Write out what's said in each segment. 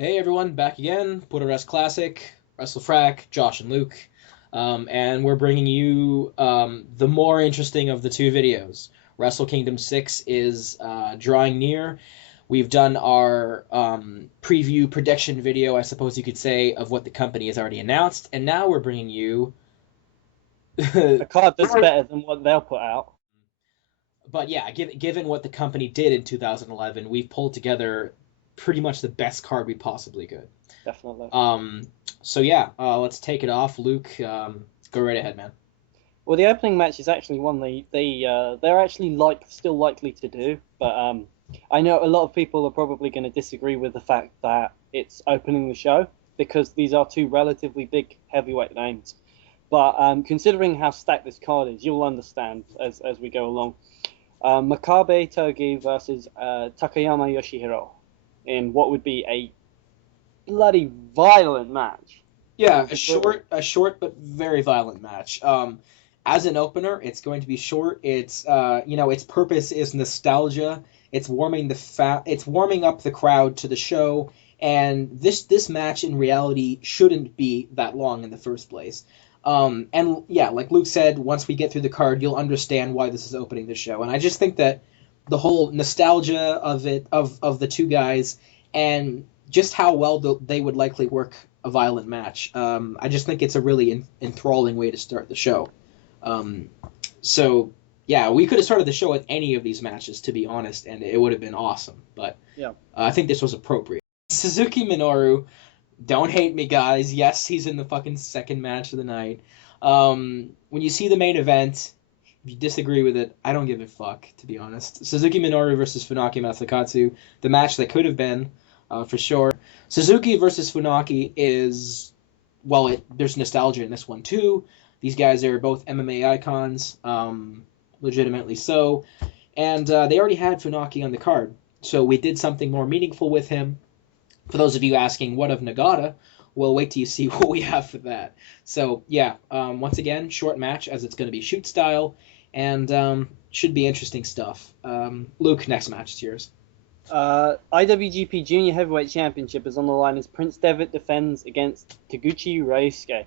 Hey everyone, back again. PuroresuClassic, WrestleFrac, Josh and Luke, and we're bringing you the more interesting of the two videos. Wrestle Kingdom 6 is drawing near. We've done our preview prediction video, I suppose you could say, of what the company has already announced, and now we're bringing you. A card that's better than what they'll put out. But yeah, given what the company did in 2011, we've pulled together pretty much the best card we possibly could. Definitely. So yeah, let's take it off. Luke, go right ahead, man. Well, the opening match is actually one they're actually still likely to do, but I know a lot of people are probably going to disagree with the fact that it's opening the show because these are two relatively big heavyweight names. But considering how stacked this card is, you'll understand as we go along. Makabe Togi versus Takayama Yoshihiro in what would be a bloody violent match. Yeah, a short but very violent match. As an opener, it's going to be short. It's its purpose is nostalgia. It's it's warming up the crowd to the show, and this match in reality shouldn't be that long in the first place. And yeah, like Luke said, once we get through the card, you'll understand why this is opening the show. And I just think that the whole nostalgia of it, of the two guys, and just how well they would likely work a violent match. I just think it's a really enthralling way to start the show. So yeah, we could have started the show with any of these matches, to be honest, and it would have been awesome. But yeah, I think this was appropriate. Suzuki Minoru. Don't hate me, guys. Yes, he's in the fucking second match of the night. When you see the main event, if you disagree with it, I don't give a fuck, to be honest. Suzuki Minoru versus Funaki Masakatsu, the match that could have been, for sure. Suzuki versus Funaki is, well, there's nostalgia in this one, too. These guys are both MMA icons, legitimately so. And they already had Funaki on the card, so we did something more meaningful with him. For those of you asking, what of Nagata? Well, wait till you see what we have for that. So, yeah, once again, short match, as it's going to be shoot style, and should be interesting stuff. Luke, next match is yours. IWGP Junior Heavyweight Championship is on the line as Prince Devitt defends against Taguchi Ryusuke.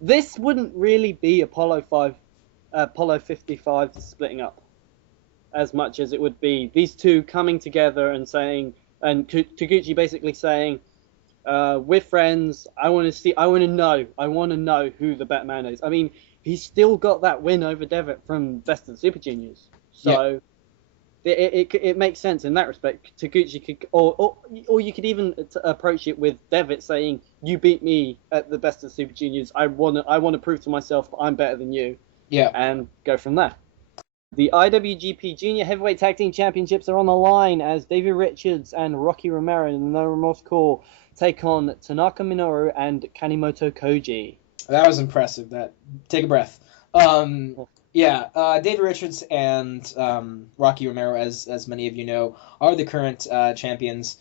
This wouldn't really be Apollo 55 splitting up as much as it would be these two coming together and saying, and Taguchi basically saying, "We're friends. I want to know who the better man is." I mean, he's still got that win over Devitt from Best of the Super Juniors, so yeah. It makes sense in that respect. Taguchi could, or you could even approach it with Devitt saying, "You beat me at the Best of the Super Juniors. I want to prove to myself that I'm better than you." Yeah, and go from there. The IWGP Junior Heavyweight Tag Team Championships are on the line as David Richards and Rocky Romero in the No Remorse Call take on Tanaka Minoru and Kanemoto Koji. That was impressive. Take a breath. David Richards and Rocky Romero, as many of you know, are the current champions.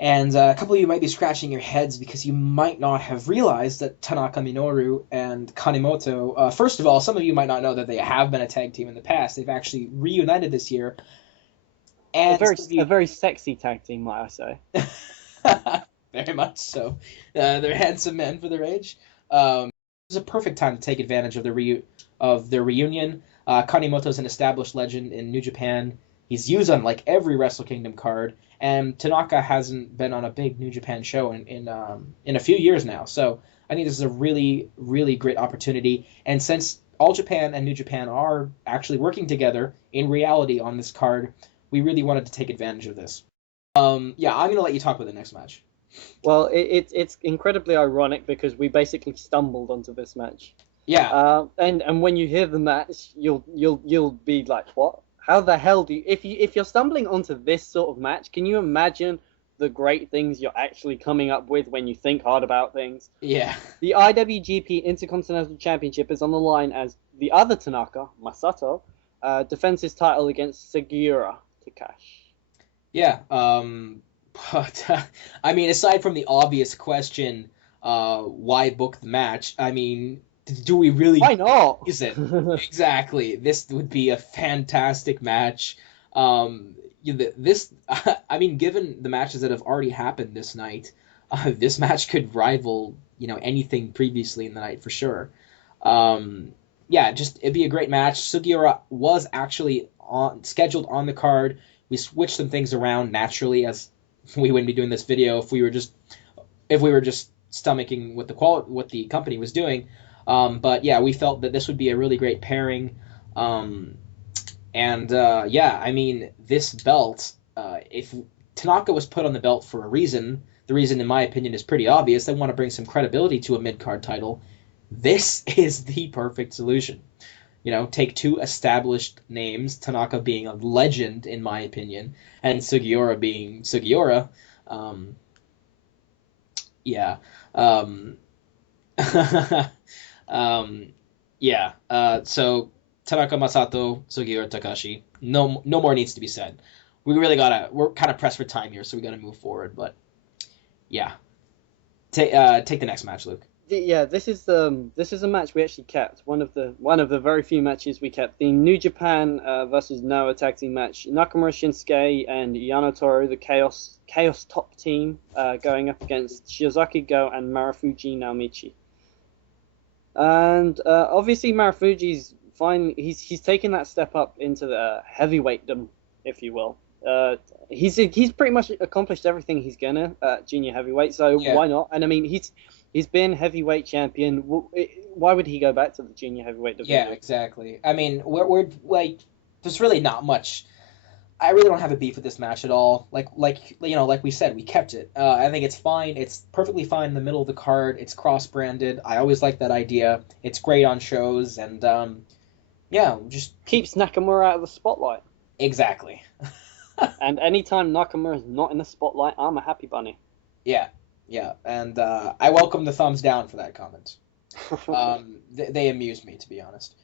And a couple of you might be scratching your heads because you might not have realized that Tanaka Minoru and Kanemoto, first of all, some of you might not know that they have been a tag team in the past. They've actually reunited this year. And a very sexy tag team, might I say. Very much so. They're handsome men for their age. It was a perfect time to take advantage of their reunion. Kanemoto's an established legend in New Japan. He's used on like every Wrestle Kingdom card. And Tanaka hasn't been on a big New Japan show in a few years now. So I think this is a really, really great opportunity. And since All Japan and New Japan are actually working together in reality on this card, we really wanted to take advantage of this. I'm going to let you talk about the next match. Well, it's incredibly ironic because we basically stumbled onto this match. Yeah. And when you hear the match, you'll be like, what? How the hell do you, if you're stumbling onto this sort of match, can you imagine the great things you're actually coming up with when you think hard about things? Yeah. The IWGP Intercontinental Championship is on the line as the other Tanaka, Masato, defends his title against Sugiura, Takashi. Yeah. But I mean, aside from the obvious question, why book the match? I mean, do we really? Why not? Use it? Exactly. This would be a fantastic match. I mean, given the matches that have already happened this night, this match could rival, anything previously in the night for sure. Yeah, just it'd be a great match. Sugiura was actually scheduled on the card. We switched some things around naturally, as we wouldn't be doing this video if we were just stomaching what the company was doing. But yeah, we felt that this would be a really great pairing. Yeah, I mean, this belt, if Tanaka was put on the belt for a reason, the reason, in my opinion, is pretty obvious. They want to bring some credibility to a mid-card title. This is the perfect solution. Take two established names, Tanaka being a legend, in my opinion, and Sugiura being Sugiura. Yeah. Um, yeah. So Tanaka, Masato, Sugiura, Takashi. No more needs to be said. We're kind of pressed for time here, so we gotta move forward. But yeah, take the next match, Luke. Yeah, this is a match we actually kept. One of the very few matches we kept. The New Japan versus Noah tag team match. Nakamura Shinsuke and Yano Toru, the Chaos top team, going up against Shiozaki Go and Marufuji Naomichi. And obviously Marufuji's fine. He's taken that step up into the heavyweight-dom, if you will. He's pretty much accomplished everything he's gonna at junior heavyweight. So yeah. Why not? And I mean He's been heavyweight champion. Why would he go back to the junior heavyweight division? Yeah, exactly. I mean, we're like, there's really not much. I really don't have a beef with this match at all. Like we said, we kept it. I think it's fine. It's perfectly fine in the middle of the card. It's cross-branded. I always like that idea. It's great on shows, and yeah, just keeps Nakamura out of the spotlight. Exactly. And anytime Nakamura is not in the spotlight, I'm a happy bunny. Yeah. Yeah, and I welcome the thumbs down for that comment. They amuse me, to be honest.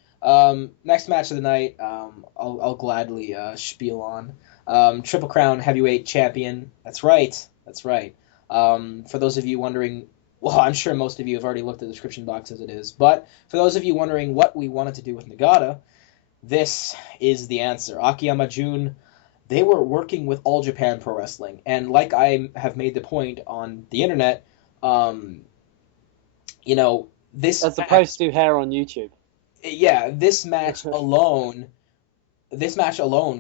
Next match of the night, I'll gladly spiel on. Triple Crown Heavyweight Champion. That's right. For those of you wondering, well, I'm sure most of you have already looked at the description box as it is, but for those of you wondering what we wanted to do with Nagata, this is the answer. Akiyama Jun. They were working with All Japan Pro Wrestling, and like I have made the point on the internet, this as opposed to hair on YouTube. Yeah, this match alone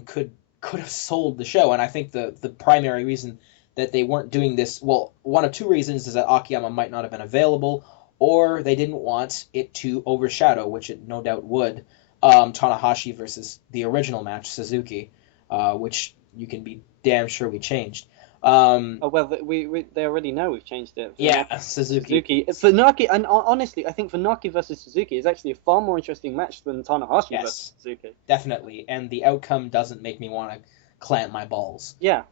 could have sold the show, and I think the primary reason that they weren't doing this, well, one of two reasons is that Akiyama might not have been available, or they didn't want it to overshadow, which it no doubt would, Tanahashi versus the original match, Suzuki. Which you can be damn sure we changed. They already know we've changed it. Yeah, Suzuki. Funaki, and honestly, I think Funaki versus Suzuki is actually a far more interesting match than Tanahashi versus Suzuki. Definitely, and the outcome doesn't make me want to clamp my balls. Yeah.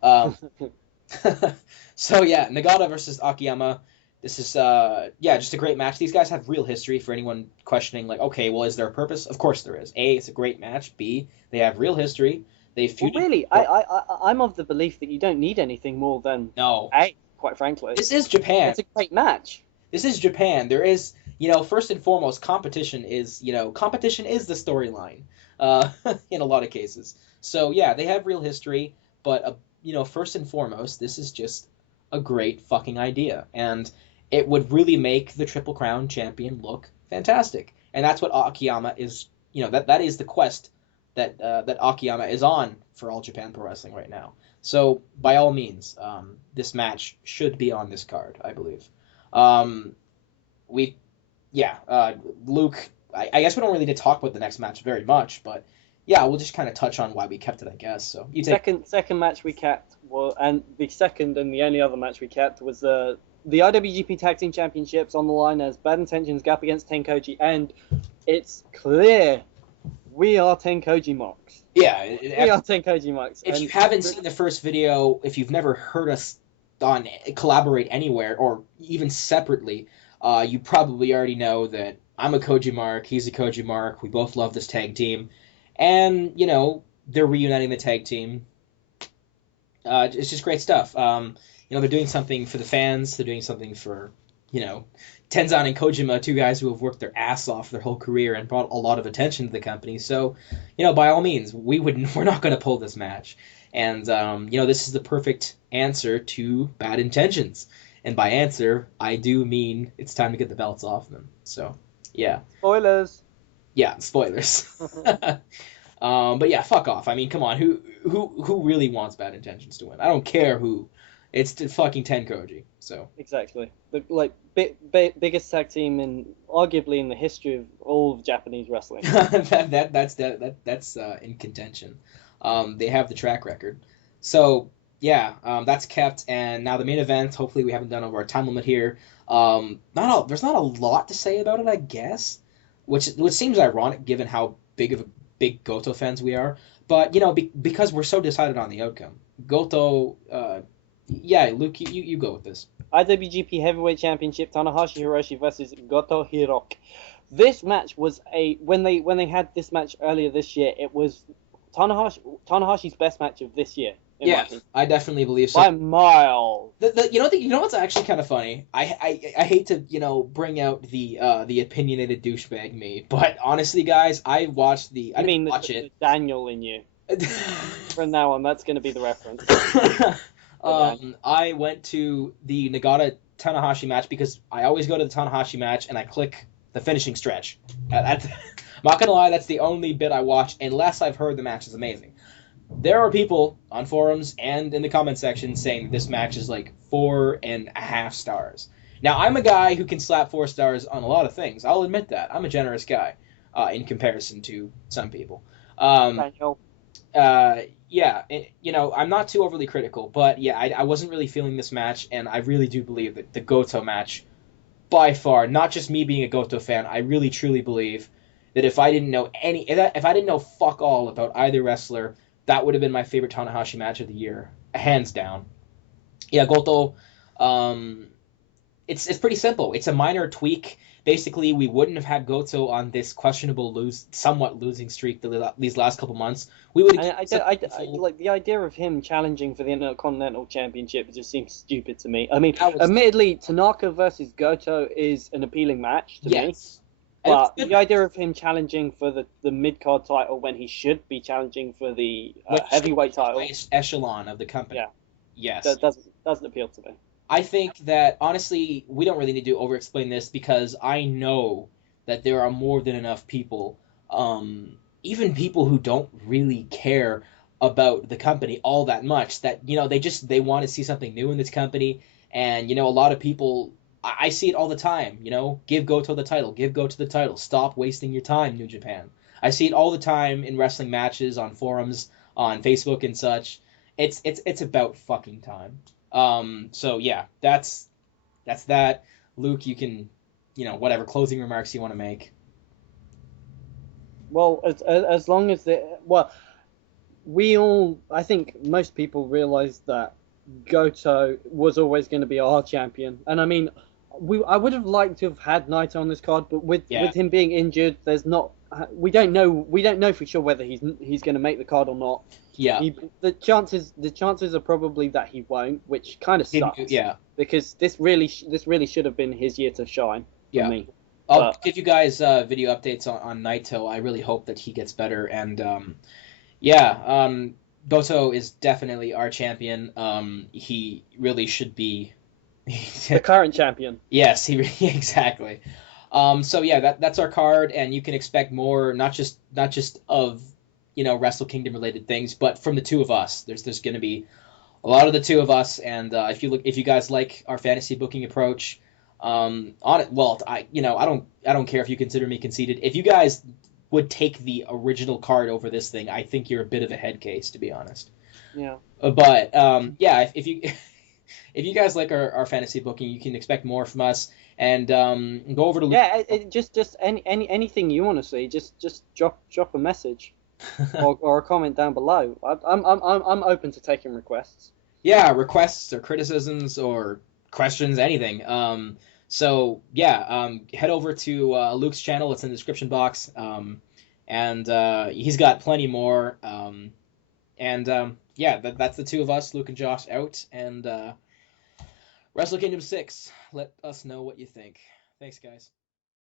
So yeah, Nagata versus Akiyama. This is just a great match. These guys have real history. For anyone questioning, like, okay, well, is there a purpose? Of course there is. A, it's a great match. B, they have real history. I'm of the belief that you don't need anything more than quite frankly. This is Japan. It's a great match. This is Japan. There is, first and foremost, competition is the storyline, in a lot of cases. So yeah, they have real history, but first and foremost, this is just a great fucking idea, and it would really make the Triple Crown champion look fantastic, and that's what Akiyama is. That is the quest that Akiyama is on for All Japan Pro Wrestling right now. So by all means, this match should be on this card, I believe. Luke, I guess we don't really need to talk about the next match very much, but yeah, we'll just kind of touch on why we kept it, I guess. So you take second match we kept, and the second and the only other match we kept was the IWGP Tag Team Championships on the line as Bad Intentions go up against Tenkoji, and it's clear. We are Tenkoji marks. Yeah. We are Tenkoji marks. If you haven't seen the first video, if you've never heard us collaborate anywhere, or even separately, you probably already know that I'm a Koji mark, he's a Koji mark, we both love this tag team, and, they're reuniting the tag team. It's just great stuff. They're doing something for the fans, they're doing something for, Tenzan and Kojima, two guys who have worked their ass off their whole career and brought a lot of attention to the company. So, by all means, we're not going to pull this match. And, this is the perfect answer to Bad Intentions. And by answer, I do mean it's time to get the belts off them. So, yeah. Spoilers. Yeah, spoilers. But yeah, fuck off. I mean, come on. Who really wants Bad Intentions to win? I don't care who. It's the fucking Tenkoji. So Exactly. The biggest tag team in arguably in the history of all of Japanese wrestling. that's in contention. They have the track record. So yeah, that's kept, and now the main event. Hopefully, we haven't done over our time limit here. There's not a lot to say about it, I guess, which seems ironic given how big Goto fans we are. But because we're so decided on the outcome, Goto. Yeah, Luke, you go with this. IWGP Heavyweight Championship Tanahashi Hiroshi versus Goto Hirok. This match was when they had this match earlier this year. It was Tanahashi's best match of this year. Yeah, I definitely believe so. By a mile. You know what's actually kind of funny? I hate to bring out the opinionated douchebag me, but honestly, guys, I watched the. I didn't watch it. Daniel in you. From now on, that's going to be the reference. I went to the Nagata Tanahashi match because I always go to the Tanahashi match and I click the finishing stretch. I'm not gonna lie, that's the only bit I watch unless I've heard the match is amazing. There are people on forums and in the comment section saying this match is like 4.5 stars. Now, I'm a guy who can slap 4 stars on a lot of things. I'll admit that. I'm a generous guy in comparison to some people. Yeah, I'm not too overly critical, but yeah, I wasn't really feeling this match, and I really do believe that the Goto match, by far, not just me being a Goto fan, I really truly believe that if I didn't know fuck all about either wrestler, that would have been my favorite Tanahashi match of the year, hands down. Yeah, Goto, it's pretty simple. It's a minor tweak. Basically, we wouldn't have had Goto on this questionable somewhat losing streak these last couple months. We would. I like the idea of him challenging for the Intercontinental Championship. It just seems stupid to me. I mean, admittedly, Tanaka versus Goto is an appealing match to me. But the idea of him challenging for the mid-card title when he should be challenging for the heavyweight title, echelon of the company. Yeah. Yes. That doesn't appeal to me. I think that, honestly, we don't really need to over-explain this because I know that there are more than enough people, even people who don't really care about the company all that much, that, they want to see something new in this company. And, a lot of people, I see it all the time, give Goto the title, give Goto the title, stop wasting your time, New Japan. I see it all the time in wrestling matches, on forums, on Facebook and such. It's about fucking time. So yeah, that's that. Luke, you can, whatever closing remarks you want to make. Well, as long as I think most people realize that Goto was always going to be our champion, and I mean, I would have liked to have had Naito on this card, but with him being injured, we don't know for sure whether he's going to make the card or not. Yeah. The chances are probably that he won't, which kind of sucks. Yeah. Because this really should have been his year to shine for me. I'll give you guys video updates on Naito. I really hope that he gets better. And Goto is definitely our champion. He really should be the current champion. Yes, exactly. So yeah, that's our card, and you can expect more, not just of Wrestle Kingdom related things, but from the two of us. There's going to be a lot of the two of us, and if you guys like our fantasy booking approach, on it, well, I don't care if you consider me conceited. If you guys would take the original card over this thing, I think you're a bit of a head case, to be honest. Yeah. But if you if you guys like our fantasy booking, you can expect more from us. And go over to just anything you want to see, just drop a message or a comment down below. I'm open to taking requests. Yeah, requests or criticisms or questions, anything. Head over to Luke's channel. It's in the description box. And he's got plenty more. That's the two of us, Luke and Josh, out. And Wrestle Kingdom 6. Let us know what you think. Thanks, guys.